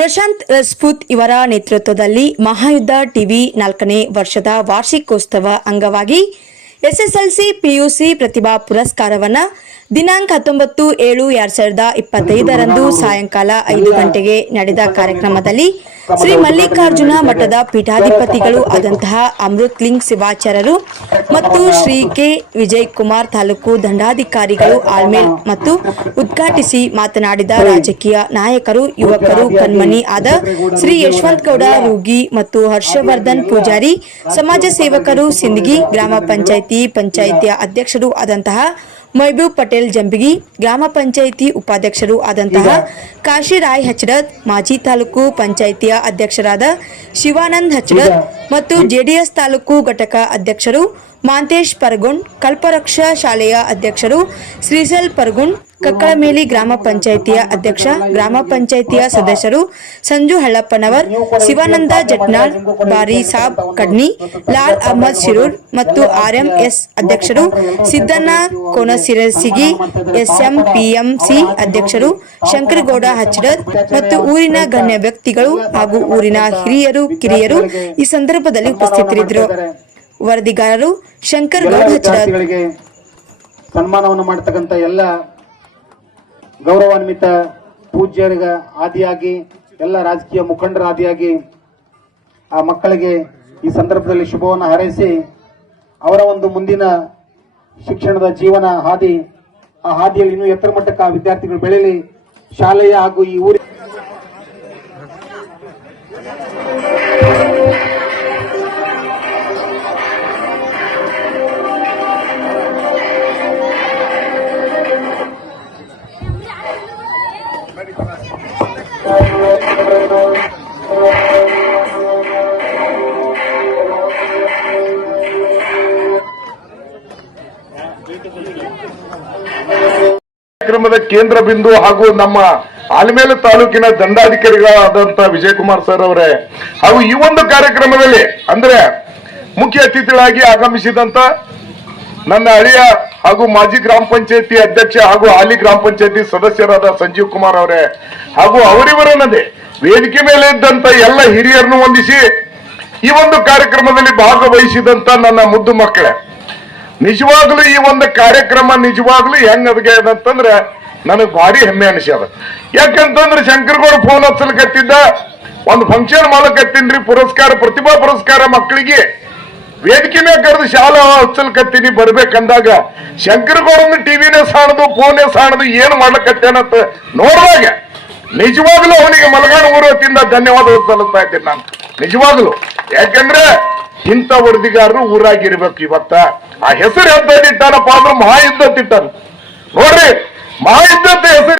ಪ್ರಶಾಂತ್ ರಜಪೂತ್ ಇವರ ನೇತೃತ್ವದಲ್ಲಿ ಮಹಾಯುದ್ಧ ಟಿವಿ ನಾಲ್ಕನೇ ವರ್ಷದ ವಾರ್ಷಿಕೋತ್ಸವ ಅಂಗವಾಗಿ ಎಸ್ಎಸ್ಎಲ್ಸಿ ಪಿಯುಸಿ ಪ್ರತಿಭಾ ಪುರಸ್ಕಾರವನ್ನ ದಿನಾಂಕ ಹತ್ತೊಂಬತ್ತು ಏಳು ಎರಡ್ ಸಾವಿರದ ಇಪ್ಪತ್ತೈದರಂದು ಸಾಯಂಕಾಲ ಐದು ಗಂಟೆಗೆ ನಡೆದ ಕಾರ್ಯಕ್ರಮದಲ್ಲಿ ಶ್ರೀ ಮಲ್ಲಿಕಾರ್ಜುನ ಮಠದ ಪೀಠಾಧಿಪತಿಗಳು ಆದಂತಹ ಅಮೃತ್ಲಿಂಗ್ ಶಿವಾಚಾರ್ಯರು ಮತ್ತು ಶ್ರೀ ಕೆ ವಿಜಯ್ ಕುಮಾರ್ ತಾಲೂಕು ದಂಡಾಧಿಕಾರಿಗಳು ಆಲ್ಮೇಲ್ ಮತ್ತು ಉದ್ಘಾಟಿಸಿ ಮಾತನಾಡಿದ ರಾಜಕೀಯ ನಾಯಕರು, ಯುವಕರು, ಕಣ್ಮಣಿ ಆದ ಶ್ರೀ ಯಶವಂತ್ ಗೌಡ ರೂಗಿ ಮತ್ತು ಹರ್ಷವರ್ಧನ್ ಪೂಜಾರಿ, ಸಮಾಜ ಸೇವಕರು, ಸಿಂದಗಿ ಗ್ರಾಮ ಪಂಚಾಯಿತಿ ಪಂಚಾಯಿತಿಯ ಅಧ್ಯಕ್ಷರು ಆದಂತಹ ಮೈಬೂಬ್ ಪಟೇಲ್ ಜಂಬಿಗಿ ಗ್ರಾಮ ಪಂಚಾಯಿತಿ ಉಪಾಧ್ಯಕ್ಷರು ಆದಂತಹ ಕಾಶಿರಾಯ್ ಹಚ್ಡದ್ ಮಾಜಿ ತಾಲೂಕು ಪಂಚಾಯಿತಿಯ ಅಧ್ಯಕ್ಷರಾದ ಶಿವಾನಂದ್ ಹಚ್ರತ್ ಮತ್ತು ಜೆಡಿಎಸ್ ತಾಲೂಕು ಘಟಕ ಅಧ್ಯಕ್ಷರು ಮಾಂತೇಶ್ ಪರ್ಗುಣ್ ಕಲ್ಪರಕ್ಷ ಶಾಲೆಯ ಅಧ್ಯಕ್ಷರು ಶ್ರೀಸಲ್ ಪರಗುಣ್ ಕಕ್ಕಳಮೇಲಿ ಗ್ರಾಮ ಪಂಚಾಯಿತಿಯ ಅಧ್ಯಕ್ಷ, ಗ್ರಾಮ ಪಂಚಾಯಿತಿಯ ಸದಸ್ಯರು ಸಂಜು ಹಳ್ಳಪ್ಪನವರ್, ಶಿವಾನಂದ ಜಟ್ನಾಳ್, ಬಾರಿ ಸಾಬ್ ಕಡ್ನಿ, ಲಾಲ್ ಅಹಮದ್ ಶಿರೂರ್ ಮತ್ತು ಆರ್ಎಂಎಸ್ ಅಧ್ಯಕ್ಷರು ಸಿದ್ದಣ್ಣ ಕೋನಸಿರಸಿಗಿ ಎಸ್ಎಂಪಿಎಂಸಿ ಅಧ್ಯಕ್ಷರು ಶಂಕರಗೌಡ ಹಚ್ಚಡದ್ ಮತ್ತು ಊರಿನ ಗಣ್ಯ ವ್ಯಕ್ತಿಗಳು ಹಾಗೂ ಊರಿನ ಹಿರಿಯರು, ಕಿರಿಯರು ಈ ಸಂದರ್ಭದಲ್ಲಿ ಉಪಸ್ಥಿತರಿದ್ದರು. ವರದಿಗಾರರು ಶಂಕರ್ ಗೌಡ ಹಚ್ಡದ್ ಸನ್ಮಾನವನ್ನು ಮಾಡತಕ್ಕಂಥ ಎಲ್ಲ ಗೌರವಾನ್ವಿತ ಪೂಜ್ಯರಿಗ ಆದಿಯಾಗಿ, ಎಲ್ಲ ರಾಜಕೀಯ ಮುಖಂಡರ ಆದಿಯಾಗಿ, ಆ ಮಕ್ಕಳಿಗೆ ಈ ಸಂದರ್ಭದಲ್ಲಿ ಶುಭವನ್ನು ಹಾರೈಸಿ, ಅವರ ಒಂದು ಮುಂದಿನ ಶಿಕ್ಷಣದ ಜೀವನ ಹಾದಿ, ಆ ಹಾದಿಯಲ್ಲಿ ಇನ್ನೂ ಎತ್ತರ ಮಟ್ಟಕ್ಕೆ ಆ ವಿದ್ಯಾರ್ಥಿಗಳು ಬೆಳೆಯಲಿ ಶಾಲೆಯ ಹಾಗೂ ಈ ಊರಿನ ಕಾರ್ಯಕ್ರಮದ ಕೇಂದ್ರ ಬಿಂದು ಹಾಗೂ ನಮ್ಮ ಆಲಮೇಲೆ ತಾಲೂಕಿನ ದಂಡಾಧಿಕಾರಿಗಳಾದಂತ ವಿಜಯಕುಮಾರ್ ಸರ್ ಅವರೇ, ಹಾಗೂ ಈ ಒಂದು ಕಾರ್ಯಕ್ರಮದಲ್ಲಿ ಅಂದ್ರೆ ಮುಖ್ಯ ಅತಿಥಿಗಳಾಗಿ ಆಗಮಿಸಿದಂತ ನನ್ನ ಹಳಿಯ ಹಾಗೂ ಮಾಜಿ ಗ್ರಾಮ ಪಂಚಾಯತಿ ಅಧ್ಯಕ್ಷ ಹಾಗೂ ಹಾಲಿ ಗ್ರಾಮ ಪಂಚಾಯತಿ ಸದಸ್ಯರಾದ ಸಂಜೀವ್ ಕುಮಾರ್ ಅವರೇ, ಹಾಗೂ ಅವರಿವರನ್ನದೇ ವೇದಿಕೆ ಮೇಲೆ ಇದ್ದಂತ ಎಲ್ಲ ಹಿರಿಯರನ್ನು ಹೊಂದಿಸಿ ಈ ಒಂದು ಕಾರ್ಯಕ್ರಮದಲ್ಲಿ ಭಾಗವಹಿಸಿದಂತ ನನ್ನ ಮುದ್ದು ಮಕ್ಕಳೇ. ನಿಜವಾಗ್ಲೂ ಈ ಒಂದು ಕಾರ್ಯಕ್ರಮ ನಿಜವಾಗ್ಲೂ ಹೆಂಗ್ ಅದಕ್ಕೆ ಅಂತಂದ್ರೆ ನನಗೆ ಭಾರಿ ಹೆಮ್ಮೆ ಅನಿಸ್ಯದ ಯಾಕಂತಂದ್ರೆ ಶಂಕರಗೌಡ ಫೋನ್ ಹಚ್ಚಲ್ಕತ್ತಿದ್ದ ಒಂದು ಫಂಕ್ಷನ್ ಮಾಡಕತ್ತೀನ್ರಿ ಪುರಸ್ಕಾರ, ಪ್ರತಿಭಾ ಪುರಸ್ಕಾರ ಮಕ್ಕಳಿಗೆ ವೇದಿಕೆ ಮೇಲೆ ಕರೆದು ಶಾಲಾ ಹಚ್ಚಲ್ಕತ್ತೀನಿ ಬರ್ಬೇಕಂದಾಗ ಶಂಕರಗೌಡನ ಟಿವಿನೇ ಸಾಣದು, ಫೋನೇ ಸಾಣದು, ಏನು ಮಾಡ್ಲಕತ್ತೇನಂತ ನೋಡುವಾಗ ನಿಜವಾಗ್ಲೂ ಅವನಿಗೆ ಮಲಗಾಣ ಊರು ವತಿಯಿಂದ ಧನ್ಯವಾದ ಸಲ್ಲಿಸ್ತಾ ಇದ್ದೀನಿ ನಾನು. ನಿಜವಾಗ್ಲೂ. ಯಾಕಂದ್ರೆ ಇಂಥ ವರದಿಗಾರರು ಊರಾಗಿರ್ಬೇಕು ಇವತ್ತ. ಆ ಹೆಸರು ಎಂತ ಇಟ್ಟಾನಪ್ಪ ಅಂದ್ರೆ ಮಹಾಯುದ್ಧ ತಿಟ್ಟಾನ ನೋಡ್ರಿ ಮಹಾಯುದ್ಧ ಹೆಸರು